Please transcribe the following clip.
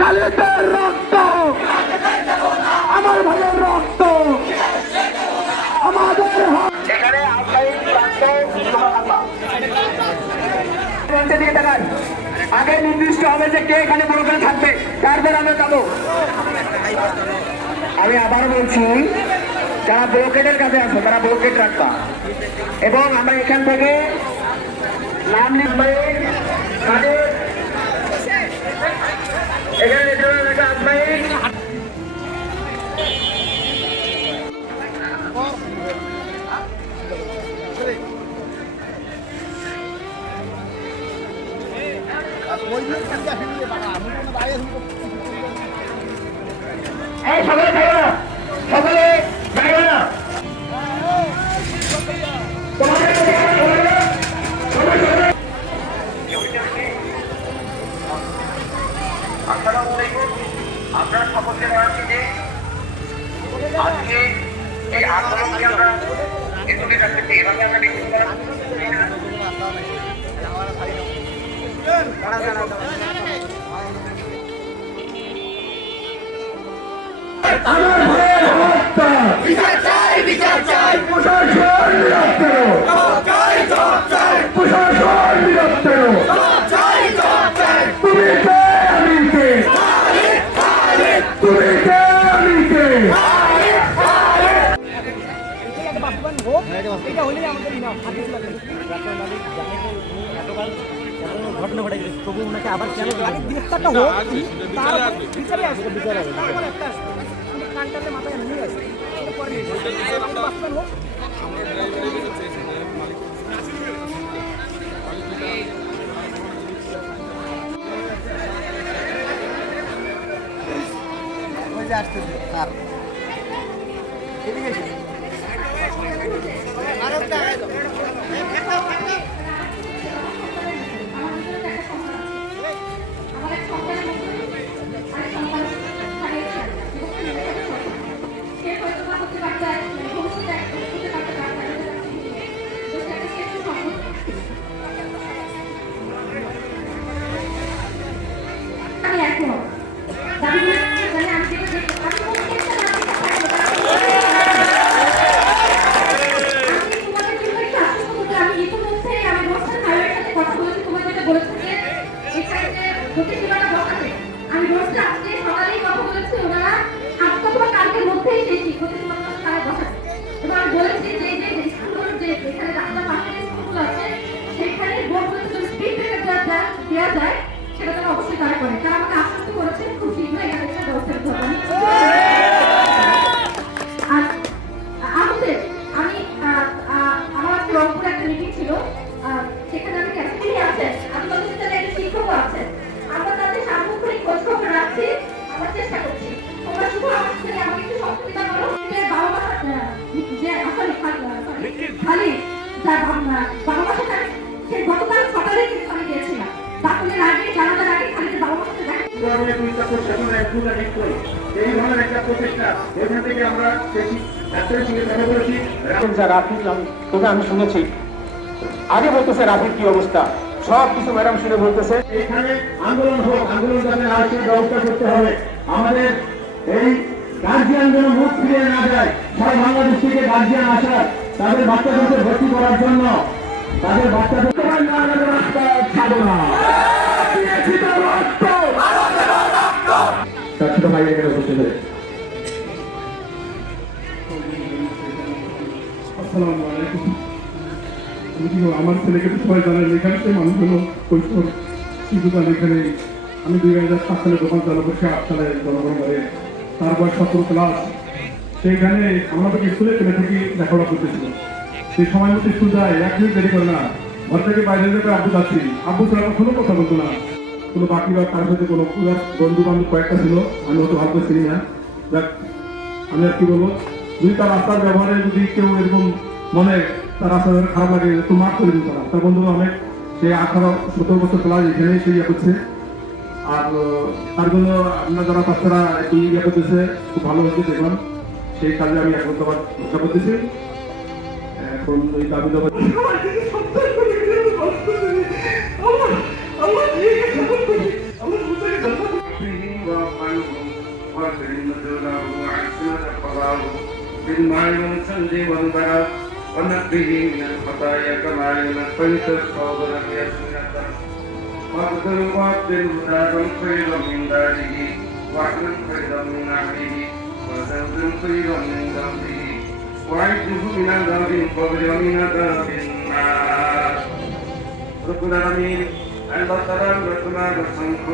কালিদের রক্ত আমার ভাইয়ের রক্ত আমাদের আগে নির্দিষ্ট হবে যে কে এখানে বড় করে থাকবে, তারপর আমরা যাবো। আমি আবার বলছি, যারা ব্লকেটের কাছে আছে তারা ব্লকেট রাখবা, এবং আমরা এখান থেকে নাম লিখবে এখানে আসবে। সকলে থাকবে না, সকলে থাকবে না। আপনারা সকলকে জানাচ্ছি যে আজকে এই আন্দোলনকে আমরা এগিয়ে রাখতে এভাবে আমরা দেখতে বিচার চাই, বিচার চাই, প্রশাসন নিরস্ত্র, প্রশাসন নিরস্ত্র, তুমি কে আমি কে, তুমি কে আমি কে। ঘটনা ঘটে গেছে, তবু ওনাকে আবার কেন গ্রেফতারটা হোক, তার বিচারে আসবে, বিচারে আসবে। কানটাতে মাথায় নিয়ে আসবে, আসতেছে স্যার এদিকে সেটা তারা অবশ্যই তারা করে। তারা আমাকে আশ্বস্ত করেছেন খুব শীঘ্রই এখানে ব্যবস্থা নিতে হবে। আর আমাদের আমার একটা রংপুরে একটা মিটিং ছিল, সেখানে আমি ক্যাপ্টেনই আছেন, আদিবাসী একটা শিক্ষকও আছেন। আমরা তাদের সার্বক্ষণিক খোঁজ খবর রাখছি, আমরা চেষ্টা করছি। তোমরা শুধু আমাদের আমাকে একটু সহযোগিতা করো। বাবা মা যে আসলে খালি যার বাবা মা সাথে সে গতকাল সকালে কিন্তু আমি গিয়েছিলাম, দাখিলের আগে জানাজার আগে খালিদের বাবা মার সাথে দেখা এই ধরনের একটা প্রচেষ্টা এখান থেকে আমরা ডাক্তারের সঙ্গে কথা বলেছি। তবে আমি শুনেছি আগে বলতেছে রাফির কি অবস্থা, সব কিছু ম্যাডাম শুনে বলতেছে এখানে আন্দোলন হোক, আন্দোলন যাতে না আসে ব্যবস্থা করতে হবে। আমাদের এই গার্জিয়ান যেন মুখ ফিরিয়ে না যায়, সারা বাংলাদেশ থেকে গার্জিয়ান আসার তাদের বাচ্চাদেরকে ভর্তি করার জন্য, তাদের বাচ্চাদের ছাড়বো না। ছোট ভাই এখানে উপস্থিত হয়েছে। আসসালামু আলাইকুম। আমার ছেলেকে তো সবাই জানেন, এখানে তো মানুষগুলো কৈশোর শিশুকাল এখানে আমি 2007 সালে দোকান চালু করছি, 8 সালে জনগণ করে, তারপর 17 ক্লাস সেইখানে আমাদের স্কুলে ছেলে থেকে লেখাপড়া করতেছিল। সেই সময় মতো স্কুল যায়, 1 মিনিট দেরি করে না, ঘর থেকে বাইরে যেতে আব্বু যাচ্ছি, আব্বু ছাড়া কোনো কথা বলতো না, কোনো বাকি বা তার সাথে কোনো বন্ধু বান্ধব কয়েকটা ছিল, আমি অত ভালো করে চিনি না। দেখ আমি আর কি বলবো, যদি তার রাস্তার ব্যবহারে যদি কেউ এরকম মনে তার রাস্তা খারাপ লাগে একটু মাফ করে দিতে পারা, তার বন্ধুরা অনেক সে 18-17 বছর প্রায় এখানে সে ইয়ে করছে। আর তার জন্য আপনার যারা বাচ্চারা একটু ইয়ে করতেছে, খুব ভালো হচ্ছে দেখলাম। সেই কাজে আমি এখন তোমার চেষ্টা করতেছি। এখন ওই দাবি দাবা ونقه من الخطايا كما ينقيت الثوب الابيض من الدنس واغفر وابدل هداة خيرا من داره واحمل خيرا من عمله وزوجا خيرا من ذنبه وعده من عذاب القبر ومن عذاب النار رب العالمين عند السلام لكم هذا الصنف